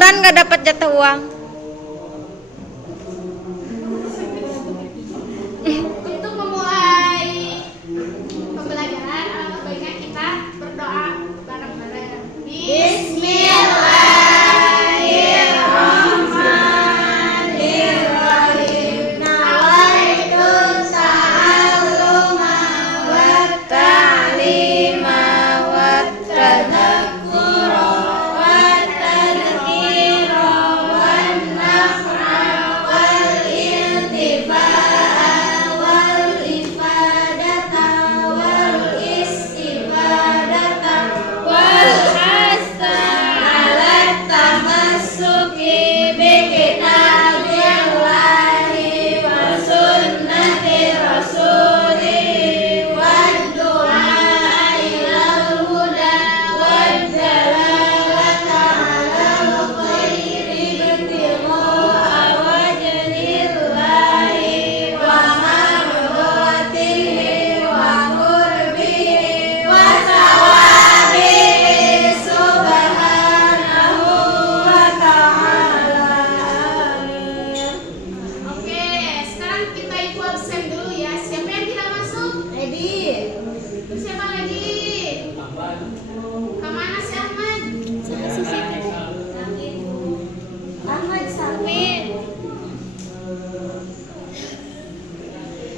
liburan gak dapat jatah uang. Untuk memulai pembelajaran, alangkah baiknya kita berdoa bareng-bareng. Bismillahirrahmanirrahim. Nawaitu ta'alluma wat ta'lima wat tadhakkura wat tadhkira wan naf'a wal intifa'a wal ifadata wal istifadata wal hasa ala tamassuki bi kitabillahi wa sunnati rasulih wad du'a ilal huda wad dalalata alal khairi ibtigha'a wajhillahi wa mardatihi wa qurbihi wa thawabihi subhanahu wa ta'ala. Amin. Oke, sekarang kita ikut absen dulu ya. Siapa yang tidak masuk? Ready. Terus siapa lagi? Kemana si Ahmad? Ahmad Samin.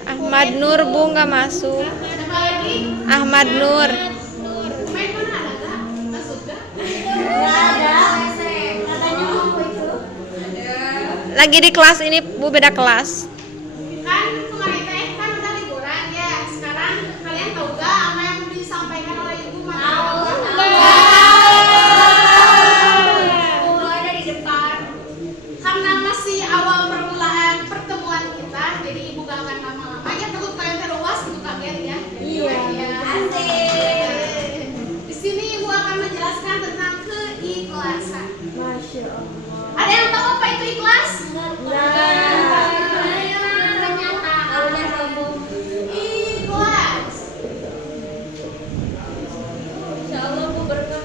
Ahmad Nur Bu nggak masuk. Siapa lagi? Ahmad Nur. Main mana ada nggak? Masuk nggak? Nggak ada. Katanya mau itu. Lagi di kelas ini Bu, beda kelas. Kan kemarin teh kan udah liburan ya. Sekarang kalian tahu gak apa yang disampaikan oleh Ibu Mata? Ada di depan. Karena masih awal permulaan pertemuan kita, jadi Ibu gak akan lama-lama. Ya takut kalian terluas, Ibu kaget ya. Iya. Di sini Ibu akan menjelaskan tentang keikhlasan. Masya Allah. Ada yang tahu apa itu ikhlas? Ikhlas. Insya Allah Bu berkah.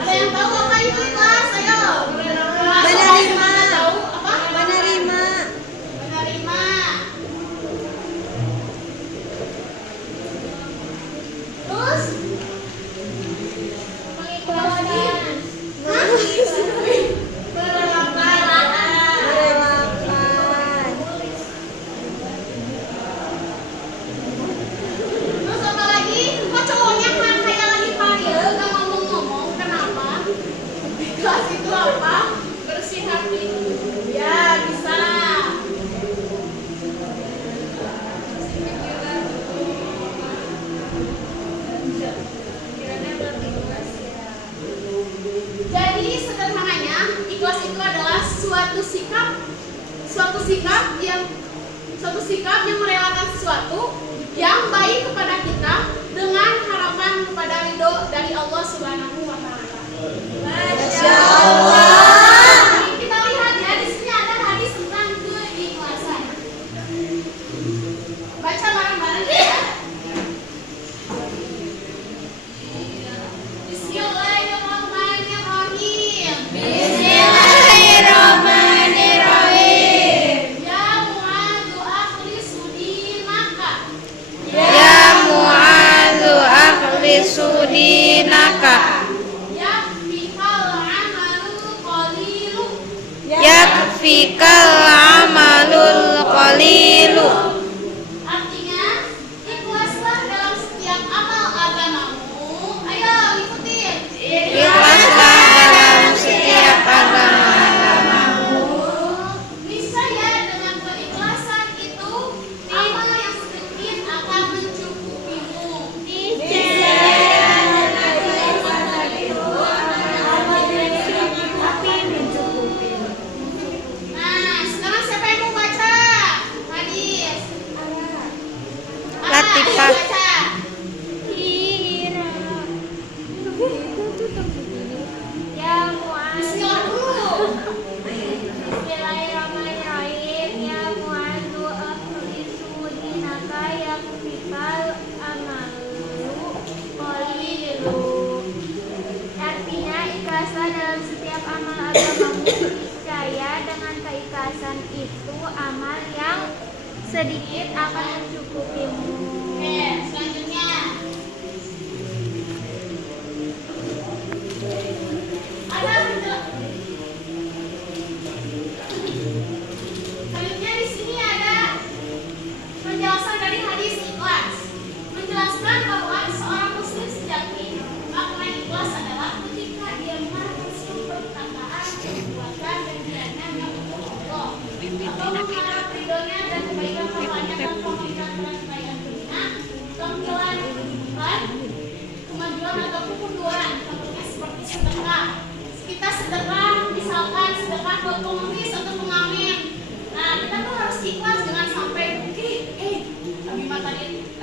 Ada yang tahu apa itu ikhlas? Ayo. Menerima. Tahu apa? Menerima. Menerima. Terus? Mengikhlaskan. Merelakan. Terus apa lagi? Kok cowoknya kan kayak lagi panggil, gak ngomong-ngomong. Kenapa? Ikhlas itu apa? Bersih hati. Ya, bisa. Jadi sederhananya, ikhlas itu adalah suatu sikap yang merelakan sesuatu yang baik kepada kita dengan harapan kepada ridho dari Allah Subhanahu wa taala. Masya Allah. Kita lihat ya, di sini ada hadis tentang keikhlasan. Baca bareng-bareng ya. Bismillahirrahmanirrahim. Bismillahirrahmanirrahim. Ya Mu'adzu akhlisu dinaka. Ya Mu'adzu akhlisu dinaka. Yakfikal amalul qalilu. Yakfikal amalul qalilu. Artinya, ikhlaslah dalam setiap amal agamamu. Ayo ikutin. Ikhlaslah dalam setiap agamamu. Niscaya dengan keikhlasan itu, amal yang sedikit akan mencukupimu. Nah, sekarang siapa yang mau baca? Hadis. Latifah. Ayo baca. Ya Mu'adz. Bismillah dulu. Bismillahirrahmanirrahim. Ya Mu'adz akhlisu dinaka yakfikal amalu qalilu. Artinya ikhlaslah dalam setiap amal sedikit akan mencukupimu. Oke, selanjutnya. Ada selanjutnya di sini ada penjelasan dari hadis ikhlas. Menjelaskan bahwa seorang muslim sejati makna ikhlas adalah ketika dia melakukan perkataan, perbuatan dan niatnya untuk Allah atau mengharap ridhonya dan kebaikan pahalanya tanpa melihat kebaikan dunia, tampilan kehidupan, kemajuan atau kemunduran. Contohnya seperti sedekah. Kita sedekah, misalkan sedekah buat pengemis atau pengamen. Nah, kita tuh harus ikhlas, jangan sampai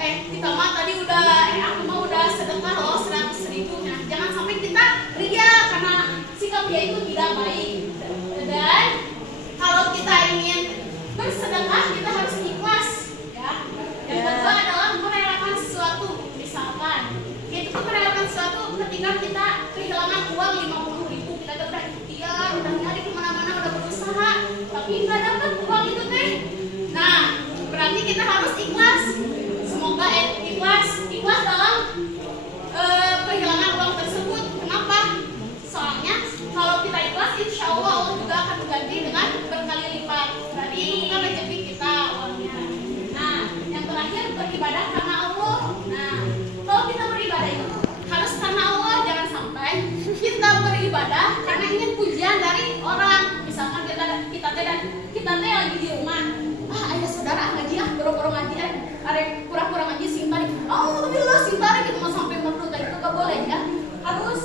kita mah tadi udah aku mah udah sedekah loh 100.000. Nah, jangan sampai kita ria karena sikap dia itu tidak baik. Dan kalau kita ingin bersedekah kita harus ikhlas, ya. Yang kedua adalah merelakan sesuatu. Misalkan itu tuh merelakan sesuatu ketika kita kehilangan uang 50.000, kita udah ikhtiar, udah nyari kemana-mana, udah berusaha, tapi nggak dapat uang itu teh. Nah, berarti kita harus ikhlas. Semoga ikhlas dalam kehilangan uang tersebut. Kenapa? Soalnya kalau kita ikhlas, insya Allah Allah juga akan mengganti dengan berkali lipat. Berarti itu bukan rezeki kita uangnya. Nah, yang terakhir beribadah karena Allah. Nah, kalau kita beribadah itu harus karena Allah, jangan sampai kita beribadah karena ingin pujian dari orang. Misalkan kita lagi di rumah, ada saudara ngaji boro-boro ngaji arek pura-pura ngaji sing tadi. Alhamdulillah sing tadi gitu mau sampai merdu tadi itu enggak boleh ya. Harus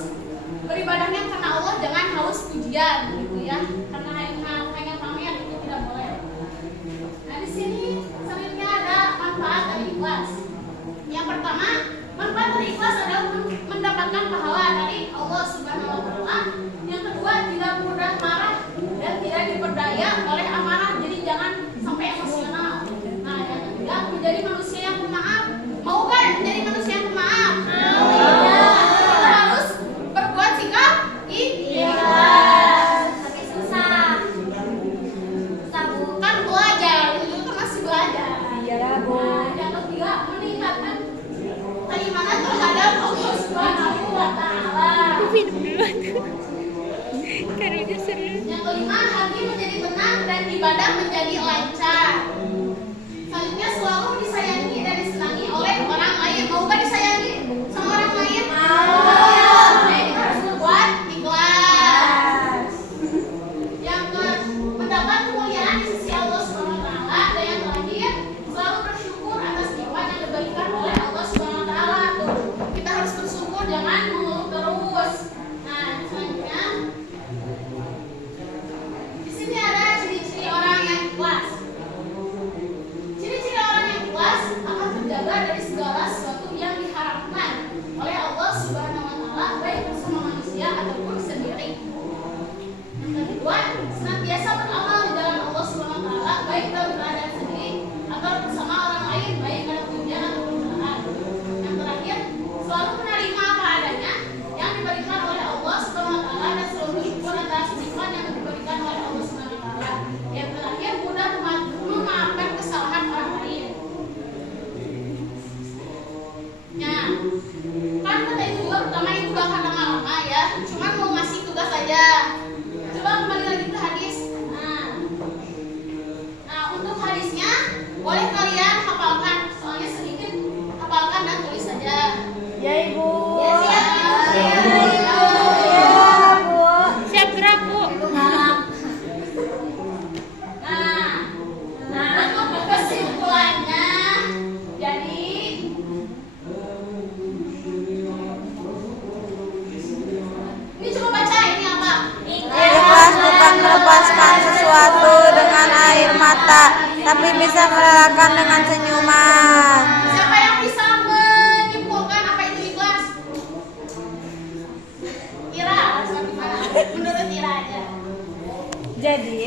beribadahnya karena Allah, jangan haus pujian gitu ya. Karena hanya pamer itu tidak boleh. Nah, di sini selanjutnya ada manfaat dari ikhlas. Yang pertama, manfaat dari ikhlas adalah mendapatkan pahala dari Allah Subhanahu wa taala. Yang kedua, tidak mudah marah dan tidak diperdaya oleh amarah. Jadi jangan sampai emosional. Nah, yang ketiga, menjadi manusia yang pemaaf. Mau kan menjadi manusia yang pemaaf? Kita harus berbuat sikap ikhlas. Tapi susah. Susah Bu. Kan belajar, itu kan masih belajar. Iyalah, Bu. Nah, yang ketiga, meningkatkan keimanan terhadap Allah Subhanahu wa taala. Yang kelima, hati menjadi tenang dan ibadah menjadi lancar. Selanjutnya, selalu disayangi dan disenangi oleh orang lain. Mau gak disayangi sama orang lain? Mau. Nah, ini harus berbuat ikhlas. Yang mendapat kemuliaan di sisi Allah Subhanahu wa taala. Dan yang terakhir, selalu bersyukur atas nikmat yang diberikan oleh Allah Subhanahu wa taala. Tuh, kita harus bersyukur, jangan mengeluh terus. Nah, selanjutnya di sini ada ciri-ciri orang yang ikhlas. Ciri-ciri orang yang ikhlas akan terjaga dari segala sesuatu yang diharapkan oleh Allah Subhanahu wa taala, baik bersama manusia ataupun sendiri. Yang kedua, senantiasa beramal di jalan Allah Subhanahu wa taala, baik dalam keadaan sendiri atau bersama orang lain, baik dalam ujian atau kemudahan. Yang terakhir, selalu menerima apa adanya yang diberikan oleh Allah Subhanahu wa taala dan selalu bersyukur atas nikmat yang diberikan oleh Allah Subhanahu wa taala. Yang terakhir, mudah memaafkan kesalahan orang lain. Ya, kan kata itu juga pertama itu gak akan lama-lama ya, cuman mau ngasih tugas aja. Coba kembali lagi ke hadis. Nah, untuk hadisnya boleh kalian hafalkan, soalnya sedikit hafalkan dan tulis saja. Ya, Ibu. Ya, siap. Bu. Siap gerak, Bu. Nah, untuk kesimpulannya, jadi ini coba baca ini apa? Ikhlas bukan melepaskan sesuatu dengan air mata, tapi bisa merelakan dengan senyuman. Siapa yang bisa menyimpulkan apa itu ikhlas? Ira, bagaimana? Menurut Ira aja. Jadi,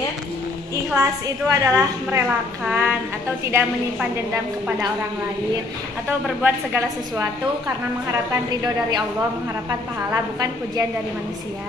ikhlas itu adalah merelakan atau tidak menyimpan dendam kepada orang lain atau berbuat segala sesuatu karena mengharapkan ridho dari Allah, mengharapkan pahala bukan pujian dari manusia.